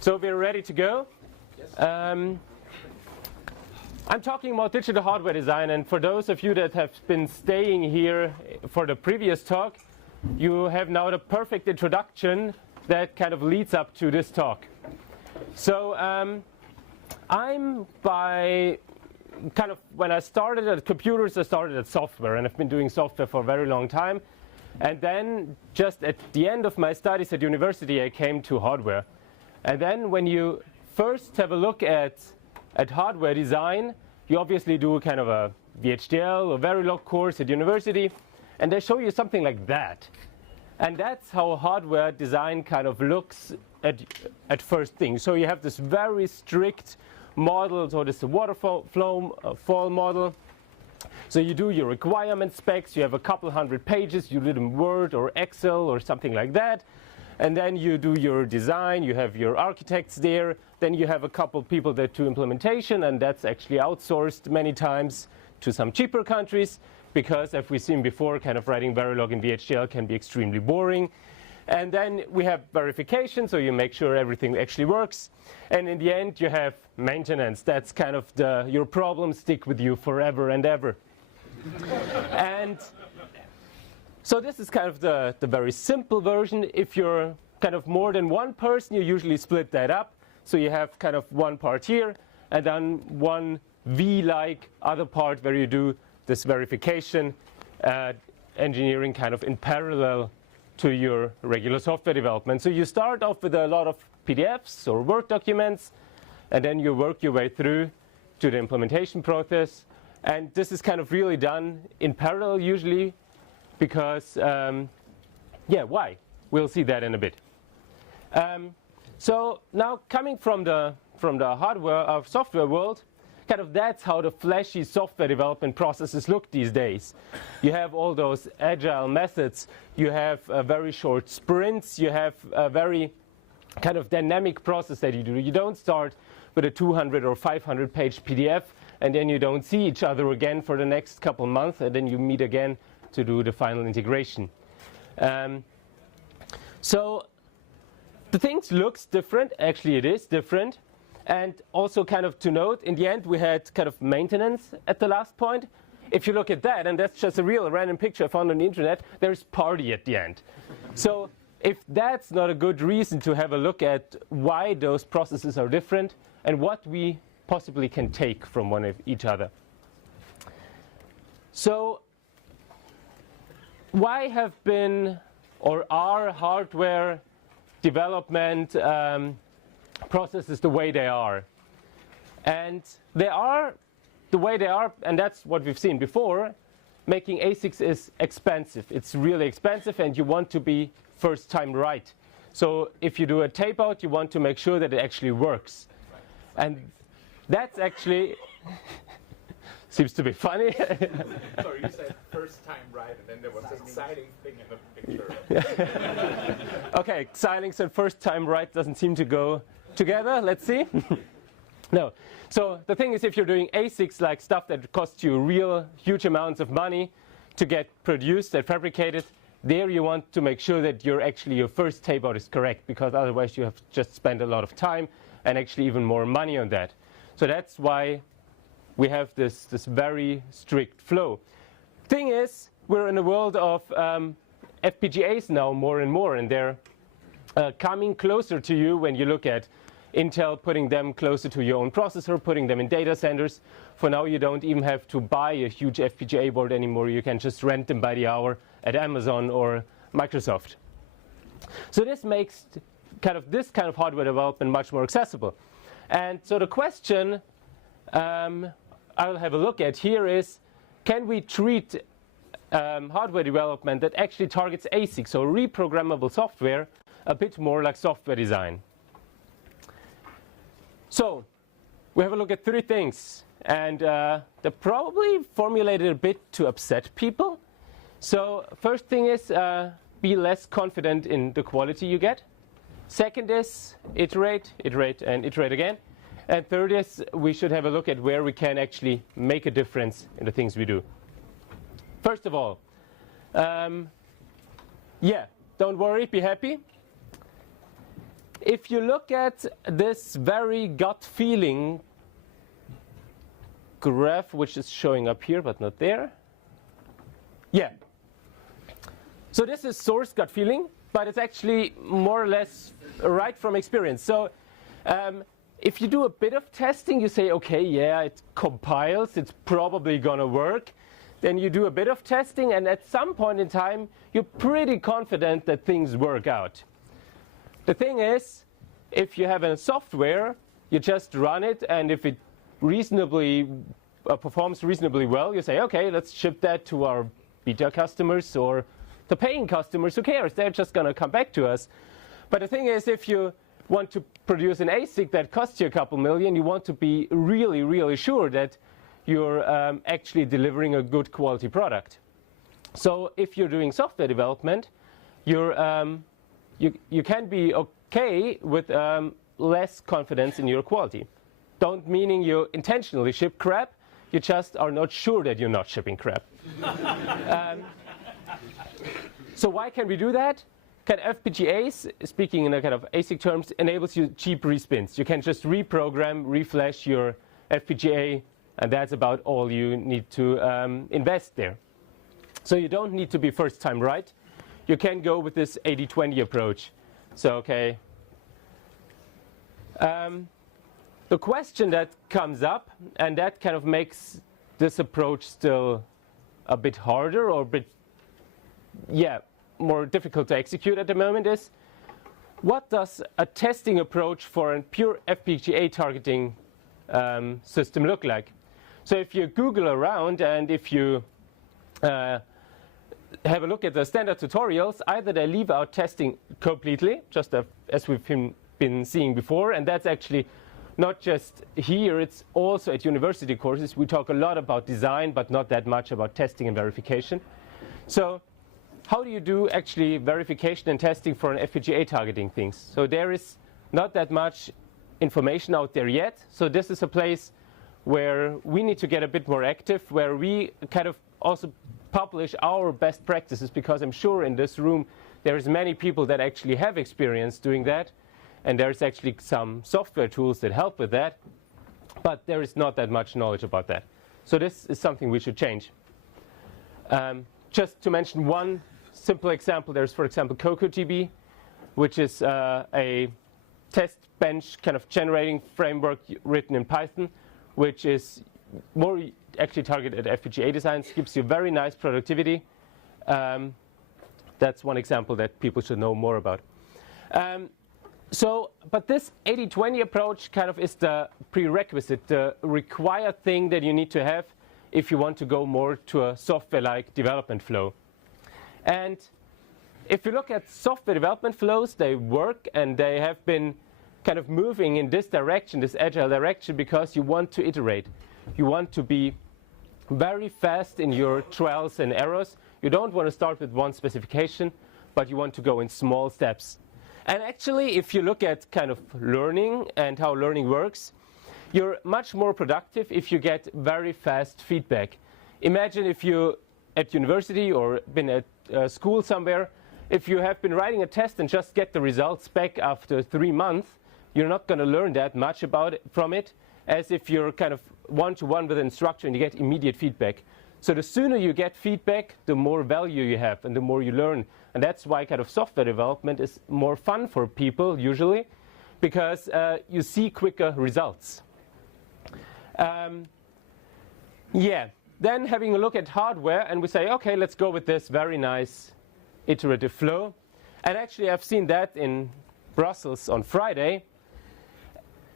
So we're ready to go. Yes. I'm talking about digital hardware design, and for those of you that have been staying here for the previous talk, you have now the perfect introduction that kind of leads up to this talk. So when I started at computers, I started at software, and I've been doing software for a very long time. And then just at the end of my studies at university, I came to hardware. And then when you first have a look at hardware design, you obviously do kind of a VHDL or Verilog course at university, and they show you something like that. And that's how hardware design kind of looks at first thing. So you have this very strict model, so this waterfall fall model. So you do your requirement specs, you have a couple hundred pages, you do it in Word or Excel or something like that. And then you do your design, you have your architects there, then you have a couple people that do implementation, and that's actually outsourced many times to some cheaper countries, because as we've seen before, kind of writing Verilog in VHDL can be extremely boring. And then we have verification, so you make sure everything actually works. And in the end, you have maintenance. That's kind of your problems stick with you forever and ever. And so this is kind of the very simple version. If you're kind of more than one person, you usually split that up. So you have kind of one part here, and then one V-like other part where you do this verification engineering kind of in parallel to your regular software development. So you start off with a lot of PDFs or Word documents, and then you work your way through to the implementation process. And this is kind of really done in parallel usually, because, why? We'll see that in a bit. So now coming from the hardware of software world, kind of that's how the flashy software development processes look these days. You have all those agile methods, you have very short sprints, you have a very kind of dynamic process that you do. You don't start with a 200 or 500 page PDF, and then you don't see each other again for the next couple months, and then you meet again to do the final integration. So the things looks different, actually it is different. And also kind of to note, in the end we had kind of maintenance at the last point. If you look at that, and that's just a real random picture I found on the internet, there's party at the end. So if that's not a good reason to have a look at why those processes are different and what we possibly can take from one of each other. So why have been or are hardware development processes the way they are? And they are the way they are, and that's what we've seen before. Making ASICs is expensive. It's really expensive, and you want to be first time right. So if you do a tape out, you want to make sure that it actually works. And that's actually seems to be funny. Sorry, you said first time right, and then there was this exciting thing in the picture. Okay, xilinx and first time right doesn't seem to go together. Let's see. No. So the thing is, if you're doing ASICs, like stuff that costs you real huge amounts of money to get produced and fabricated, there you want to make sure that your first tape out is correct, because otherwise you have just spent a lot of time and actually even more money on that. So that's why we have this very strict flow. Thing is, we're in a world of FPGAs now more and more, and they're coming closer to you when you look at Intel putting them closer to your own processor, putting them in data centers. For now, you don't even have to buy a huge FPGA board anymore. You can just rent them by the hour at Amazon or Microsoft. So this makes this kind of hardware development much more accessible. And so the question I'll have a look at here is, can we treat hardware development that actually targets ASIC, so reprogrammable software, a bit more like software design? So we have a look at three things, and they're probably formulated a bit to upset people. So first thing is, be less confident in the quality you get. Second is, iterate, and iterate again. And third is, we should have a look at where we can actually make a difference in the things we do. First of all, don't worry, be happy. if you look at this very gut feeling graph, which is showing up here but not there. Yeah. So this is source gut feeling, but it's actually more or less right from experience. So if you do a bit of testing, you say, okay, yeah, it compiles, it's probably going to work. Then you do a bit of testing, and at some point in time, you're pretty confident that things work out. The thing is, if you have a software, you just run it, and if it reasonably performs reasonably well, you say, okay, let's ship that to our beta customers or the paying customers. Who cares? They're just going to come back to us. But the thing is, if you want to produce an ASIC that costs you a couple million, you want to be really, really sure that you're actually delivering a good quality product. So if you're doing software development, you can be okay with less confidence in your quality. Don't meaning you intentionally ship crap, you just are not sure that you're not shipping crap. So why can we do that? Kind of FPGAs, speaking in a kind of ASIC terms, enables you cheap respins. You can just reprogram, reflash your FPGA, and that's about all you need to invest there. So you don't need to be first time right. You can go with this 80-20 approach. So, okay. The question that comes up, and that kind of makes this approach still a bit harder or a bit, more difficult to execute at the moment, is what does a testing approach for a pure FPGA targeting system look like? So if you Google around and if you have a look at the standard tutorials, either they leave out testing completely, just as we've been seeing before, and that's actually not just here, it's also at university courses. We talk a lot about design, but not that much about testing and verification. So how do you do actually verification and testing for an FPGA targeting things? So there is not that much information out there yet. So this is a place where we need to get a bit more active, where we kind of also publish our best practices, because I'm sure in this room there's many people that actually have experience doing that, and there's actually some software tools that help with that, but there is not that much knowledge about that. So this is something we should change. Just to mention one simple example, there's, for example, CocoDB, which is a test bench kind of generating framework written in Python, which is more actually targeted at FPGA designs, gives you very nice productivity. That's one example that people should know more about. But this 80-20 approach kind of is the prerequisite, the required thing that you need to have if you want to go more to a software-like development flow. And if you look at software development flows, they work, and they have been kind of moving in this direction, this agile direction, because you want to iterate. You want to be very fast in your trials and errors. You don't want to start with one specification, but you want to go in small steps. And actually, if you look at kind of learning and how learning works, you're much more productive if you get very fast feedback. Imagine if you at university or been at school somewhere, if you have been writing a test and just get the results back after 3 months, you're not going to learn that much about it from it, as if you're kind of one-to-one with an instructor and you get immediate feedback. So the sooner you get feedback, the more value you have and the more you learn. And that's why kind of software development is more fun for people usually, because you see quicker results. Then having a look at hardware, and we say, okay, let's go with this very nice iterative flow. And actually, I've seen that in Brussels on Friday.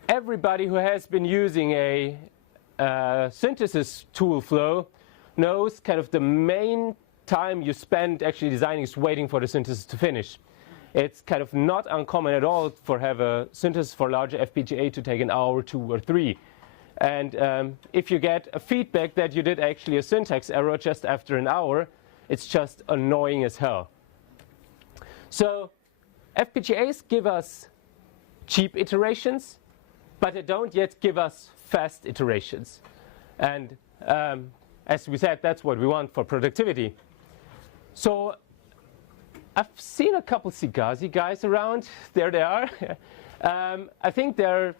Everybody who has been using a synthesis tool flow knows kind of the main time you spend actually designing is waiting for the synthesis to finish. It's kind of not uncommon at all for have a synthesis for larger FPGA to take an hour, 2 or 3. And if you get a feedback that you did actually a syntax error just after an hour, it's just annoying as hell. So FPGAs give us cheap iterations, but they don't yet give us fast iterations. And as we said, that's what we want for productivity. So I've seen a couple Cigazi guys around. There they are. I think they're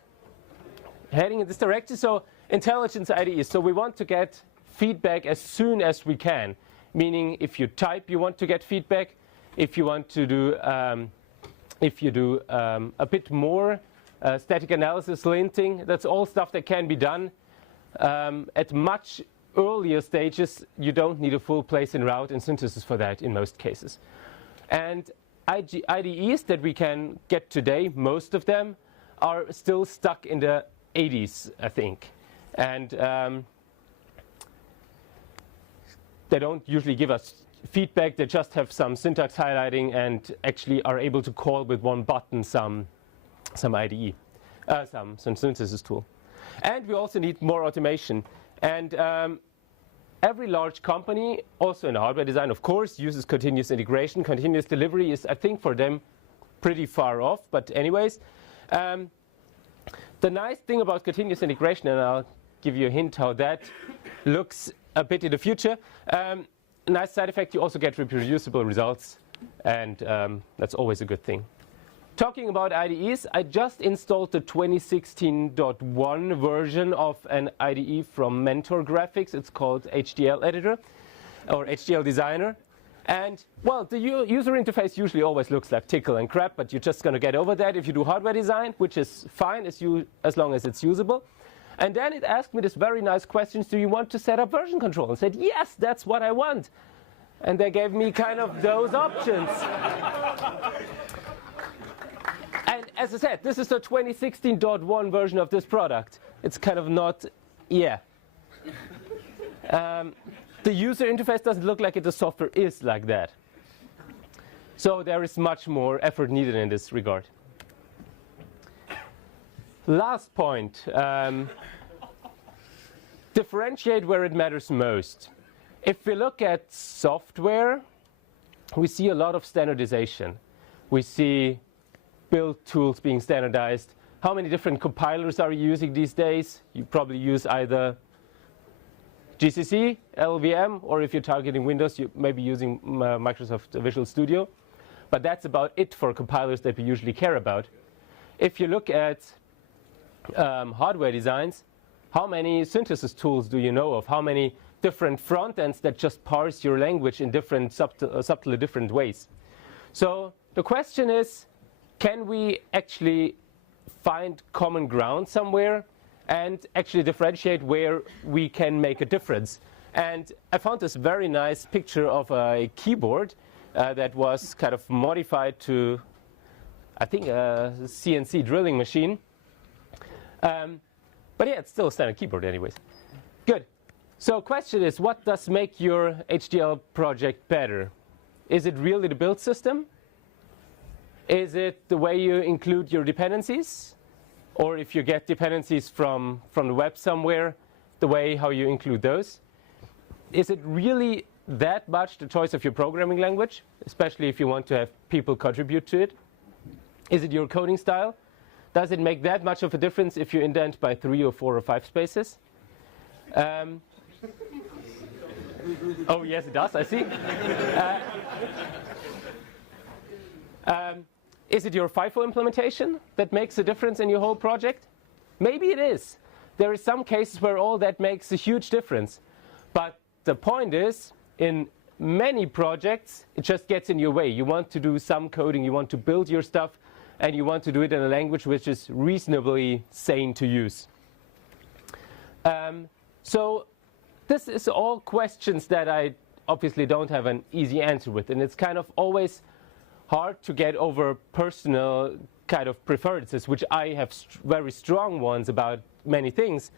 heading in this direction. So intelligence IDEs. So we want to get feedback as soon as we can. Meaning, if you type, you want to get feedback. If you want to do, a bit more static analysis, linting, that's all stuff that can be done at much earlier stages. You don't need a full place in route and synthesis for that in most cases. And IDEs that we can get today, most of them are still stuck in the 80s, I think. And they don't usually give us feedback. They just have some syntax highlighting and actually are able to call with one button some IDE, some synthesis tool. And we also need more automation. And every large company, also in hardware design, of course, uses continuous integration. Continuous delivery is, I think, for them pretty far off. But anyways, the nice thing about continuous integration, and I'll give you a hint how that looks a bit in the future, a nice side effect, you also get reproducible results. And that's always a good thing. Talking about IDEs, I just installed the 2016.1 version of an IDE from Mentor Graphics. It's called HDL Editor or HDL Designer. And, well, the user interface usually always looks like tickle and crap, but you're just going to get over that if you do hardware design, which is fine as long as it's usable. And then it asked me this very nice question: do you want to set up version control? And I said, yes, that's what I want. And they gave me kind of those options. And as I said, this is the 2016.1 version of this product. It's kind of not, yeah. The user interface doesn't look like it. The software is like that. So there is much more effort needed in this regard. Last point. Differentiate where it matters most. If we look at software, we see a lot of standardization. We see build tools being standardized. How many different compilers are you using these days? You probably use either GCC, LLVM, or if you're targeting Windows, you may be using Microsoft Visual Studio. But that's about it for compilers that we usually care about. If you look at hardware designs, how many synthesis tools do you know of? How many different front ends that just parse your language in different subtly different ways? So the question is, can we actually find common ground somewhere and actually differentiate where we can make a difference? And I found this very nice picture of a keyboard that was kind of modified to, I think, a CNC drilling machine. But yeah, it's still a standard keyboard anyways. Good. So question is, what does make your HDL project better? Is it really the build system? Is it the way you include your dependencies? Or if you get dependencies from the web somewhere, the way how you include those? Is it really that much the choice of your programming language, especially if you want to have people contribute to it? Is it your coding style? Does it make that much of a difference if you indent by 3 or 4 or 5 spaces? Oh, yes, it does, I see. Is it your FIFO implementation that makes a difference in your whole project? Maybe it is. There are some cases where all that makes a huge difference. But the point is, in many projects, it just gets in your way. You want to do some coding, you want to build your stuff, and you want to do it in a language which is reasonably sane to use. So this is all questions that I obviously don't have an easy answer with. And it's kind of always hard to get over personal kind of preferences, which I have very strong ones about many things.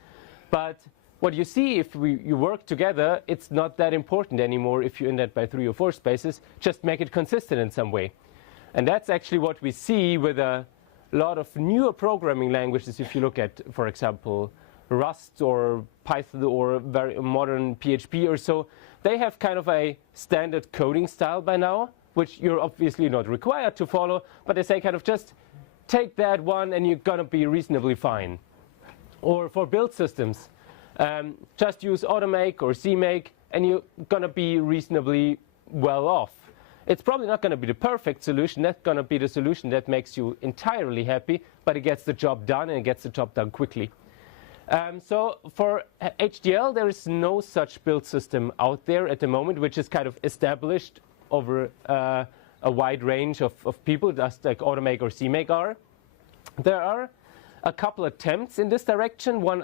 But what you see if you work together, it's not that important anymore if you indent by 3 or 4 spaces. Just make it consistent in some way. And that's actually what we see with a lot of newer programming languages. If you look at, for example, Rust or Python or very modern PHP or so, they have kind of a standard coding style by now, which you're obviously not required to follow, but they say kind of just take that one and you're going to be reasonably fine. Or for build systems, just use Automake or CMake and you're going to be reasonably well off. It's probably not going to be the perfect solution. That's going to be the solution that makes you entirely happy, but it gets the job done, and it gets the job done quickly. So for HDL, there is no such build system out there at the moment, which is kind of established over a wide range of people, just like Automake or CMake are. There are a couple attempts in this direction. One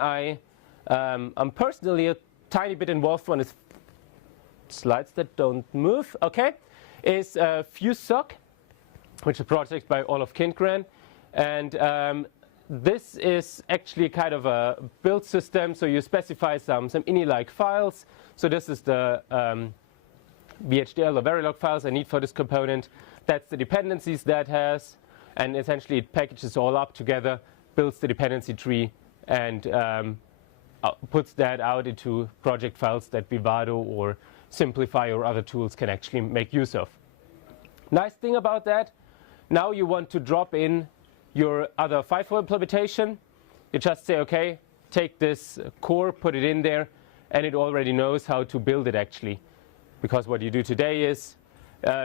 I'm personally a tiny bit involved. One is slides that don't move. Okay, is FuseSock, which is a project by Olaf Kindgren, and this is actually kind of a build system. So you specify some ini-like files. So this is the VHDL or Verilog files I need for this component. That's the dependencies that has, and essentially it packages all up together, builds the dependency tree, and puts that out into project files that Vivado or Simplify or other tools can actually make use of. Nice thing about that, now you want to drop in your other FIFO implementation. You just say, okay, take this core, put it in there, and it already knows how to build it actually. Because what you do today is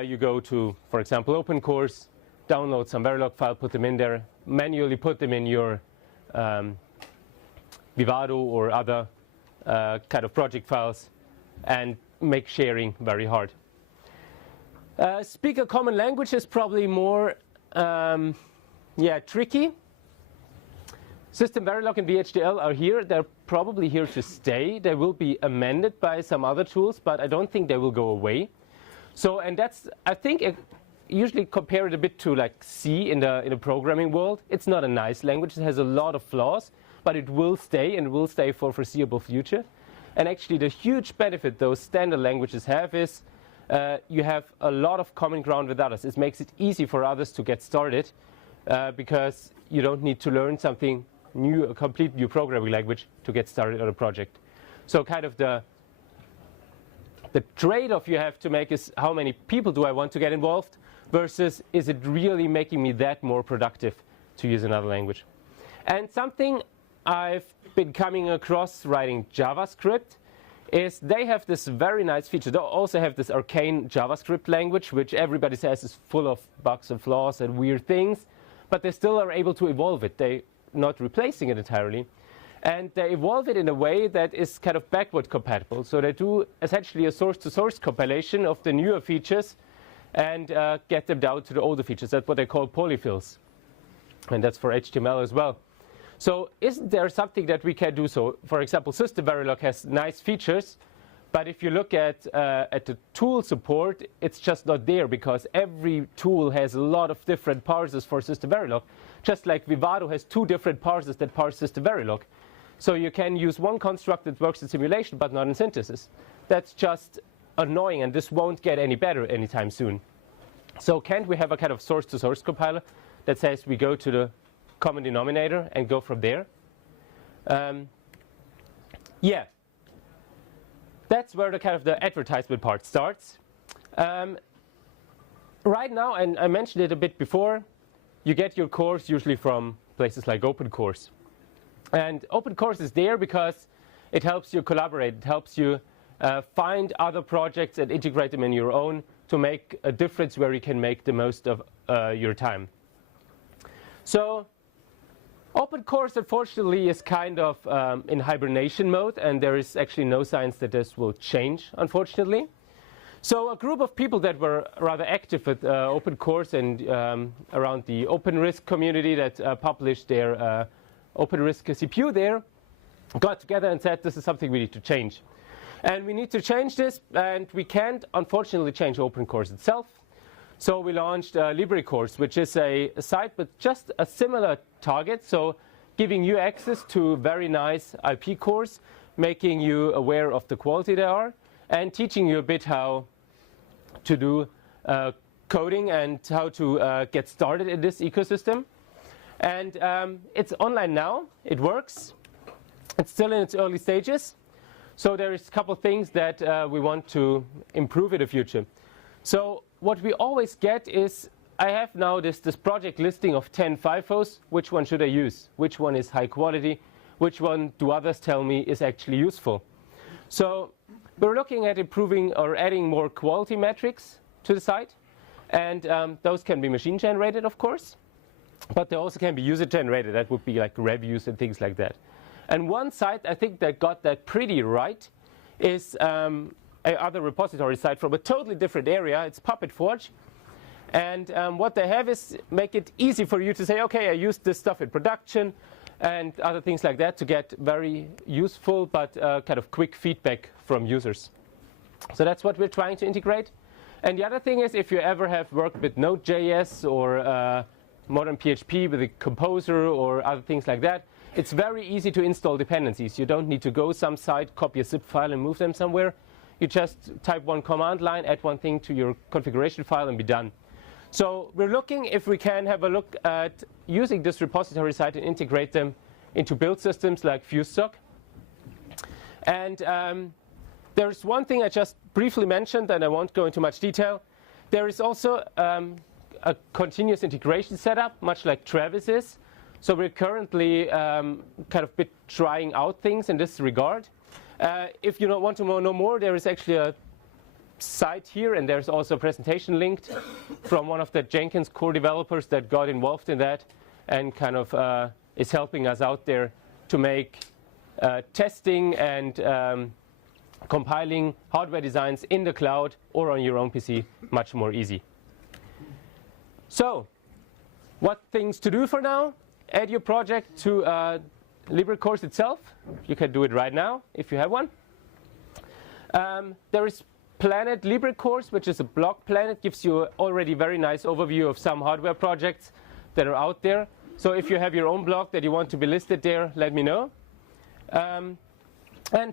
you go to, for example, OpenCores, download some Verilog file, put them in there, manually put them in your Vivado or other kind of project files, and make sharing very hard. Speak a common language is probably more tricky. System Verilog and VHDL are here. They're probably here to stay. They will be amended by some other tools, but I don't think they will go away. So, and that's, I think, usually compare it a bit to like C in the programming world. It's not a nice language. It has a lot of flaws, but it will stay, and will stay for foreseeable future. And actually, the huge benefit those standard languages have is you have a lot of common ground with others. It makes it easy for others to get started because you don't need to learn something new, a complete new programming language to get started on a project. So kind of the trade-off you have to make is how many people do I want to get involved versus is it really making me that more productive to use another language. And something I've been coming across writing JavaScript is they have this very nice feature. They also have this arcane JavaScript language, which everybody says is full of bugs and flaws and weird things, but they still are able to evolve it. They're not replacing it entirely. And they evolve it in a way that is kind of backward compatible. So they do essentially a source-to-source compilation of the newer features and get them down to the older features. That's what they call polyfills. And that's for HTML as well. So isn't there something that we can do? So, for example, System Verilog has nice features, but if you look at the tool support, it's just not there because every tool has a lot of different parsers for System Verilog, just like Vivado has 2 different parsers that parse System Verilog. So you can use one construct that works in simulation, but not in synthesis. That's just annoying, and this won't get any better anytime soon. So can't we have a kind of source-to-source compiler that says we go to the common denominator and go from there? That's where the kind of the advertisement part starts. Right now, and I mentioned it a bit before, you get your course usually from places like OpenCourse. And OpenCourse is there because it helps you collaborate. It helps you find other projects and integrate them in your own to make a difference where you can make the most of your time. So OpenCourse, unfortunately, is kind of in hibernation mode, and there is actually no signs that this will change, unfortunately. So a group of people that were rather active with OpenCourse and around the OpenRISC community that published their OpenRISC CPU there got together and said this is something we need to change. And we need to change this, and we can't, unfortunately, change OpenCourse itself. So we launched LibreCourse, which is a site with just a similar target, so giving you access to very nice IP cores, making you aware of the quality there are, and teaching you a bit how to do coding and how to get started in this ecosystem. And it's online now. It works. It's still in its early stages. So there is a couple things that we want to improve in the future. So what we always get is, I have now this project listing of 10 FIFOs. Which one should I use? Which one is high quality? Which one do others tell me is actually useful? So we're looking at improving or adding more quality metrics to the site. And those can be machine generated, of course, but they also can be user generated. That would be like reviews and things like that. And one site I think that got that pretty right is another repository site from a totally different area. It's Puppet Forge. And what they have is make it easy for you to say, okay, I used this stuff in production and other things like that to get very useful but kind of quick feedback from users. So that's what we're trying to integrate. And the other thing is, if you ever have worked with Node.js or modern PHP with a composer or other things like that, it's very easy to install dependencies. You don't need to go some site, copy a zip file and move them somewhere. You just type one command line, add one thing to your configuration file and be done. So we're looking if we can have a look at using this repository site and integrate them into build systems like FuseSock. And there's one thing I just briefly mentioned, and I won't go into much detail. There is also a continuous integration setup, much like Travis is. So we're currently kind of bit trying out things in this regard. If you don't want to know more, there is actually a site here, and there's also a presentation linked from one of the Jenkins core developers that got involved in that and kind of is helping us out there to make testing and compiling hardware designs in the cloud or on your own PC much more easy. So what things to do for now? Add your project to LibreCourse itself. You can do it right now if you have one. There is Planet LibreCourse, which is a blog planet, gives you already very nice overview of some hardware projects that are out there. So if you have your own blog that you want to be listed there, let me know. And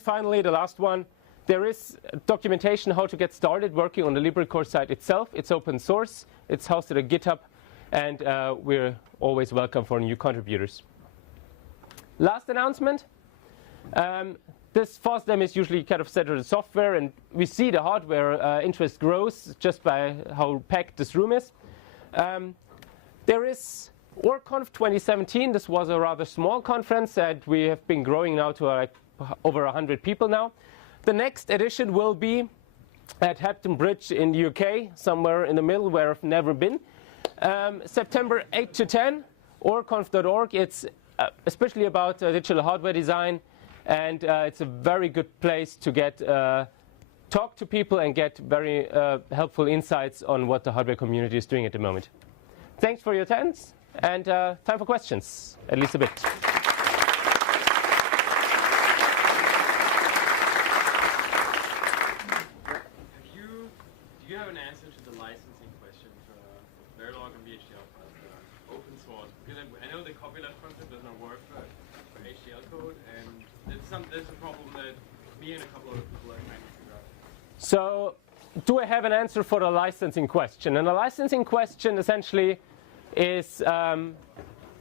finally, the last one, there is documentation how to get started working on the LibreCourse site itself. It's open source, it's hosted at GitHub, and we're always welcome for new contributors. Last announcement. This FOSDEM is usually kind of centered on software, and we see the hardware interest grows just by how packed this room is. There is OrgConf 2017. This was a rather small conference, and we have been growing now to like over 100 people now. The next edition will be at Hampton Bridge in the UK, somewhere in the middle where I've never been. September 8 to 10, orgconf.org. It's especially about digital hardware design. And it's a very good place to get talk to people and get very helpful insights on what the hardware community is doing at the moment. Thanks for your attendance, and time for questions, at least a bit. Do you have an answer to the licensing question for Verilog and VHDL open source? Because I know the copyleft concept does not work for HDL code, and there's a problem that me and a couple other people are trying to figure out. So do I have an answer for the licensing question? And the licensing question essentially is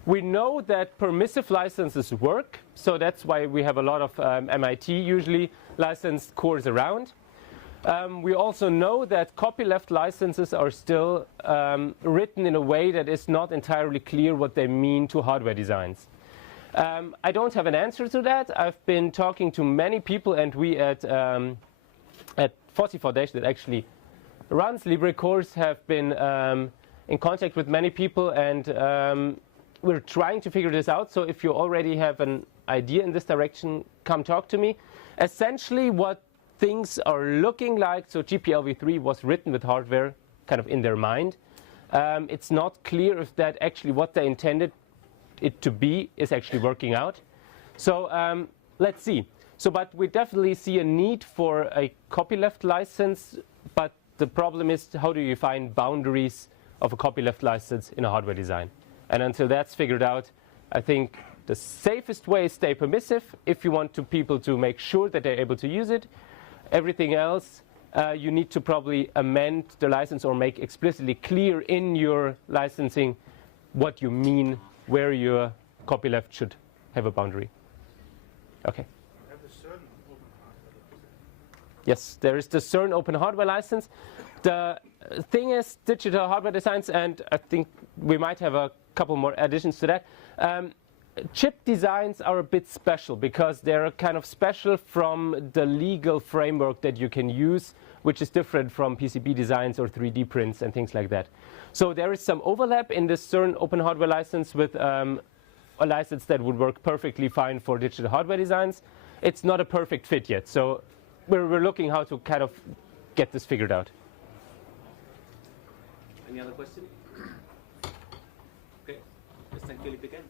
we know that permissive licenses work, so that's why we have a lot of MIT usually licensed cores around. We also know that copyleft licenses are still written in a way that is not entirely clear what they mean to hardware designs. I don't have an answer to that. I've been talking to many people, and we at FOSI Foundation that actually runs LibreCourse have been in contact with many people, and we're trying to figure this out. So if you already have an idea in this direction, come talk to me. Essentially what things are looking like, so GPLv3 was written with hardware kind of in their mind. It's not clear if that actually what they intended it to be is actually working out. So let's see. So, but we definitely see a need for a copyleft license, but the problem is how do you find boundaries of a copyleft license in a hardware design? And until that's figured out, I think the safest way is stay permissive if you want people to make sure that they're able to use it. Everything else, you need to probably amend the license or make explicitly clear in your licensing what you mean, where your copyleft should have a boundary. Okay. Yes, there is the CERN open hardware license. The thing is digital hardware designs, and I think we might have a couple more additions to that. chip designs are a bit special because they're kind of special from the legal framework that you can use, which is different from PCB designs or 3D prints and things like that. So there is some overlap in this CERN open hardware license with a license that would work perfectly fine for digital hardware designs. It's not a perfect fit yet, so we're looking how to kind of get this figured out. Any other question? Okay, let's thank Philip again.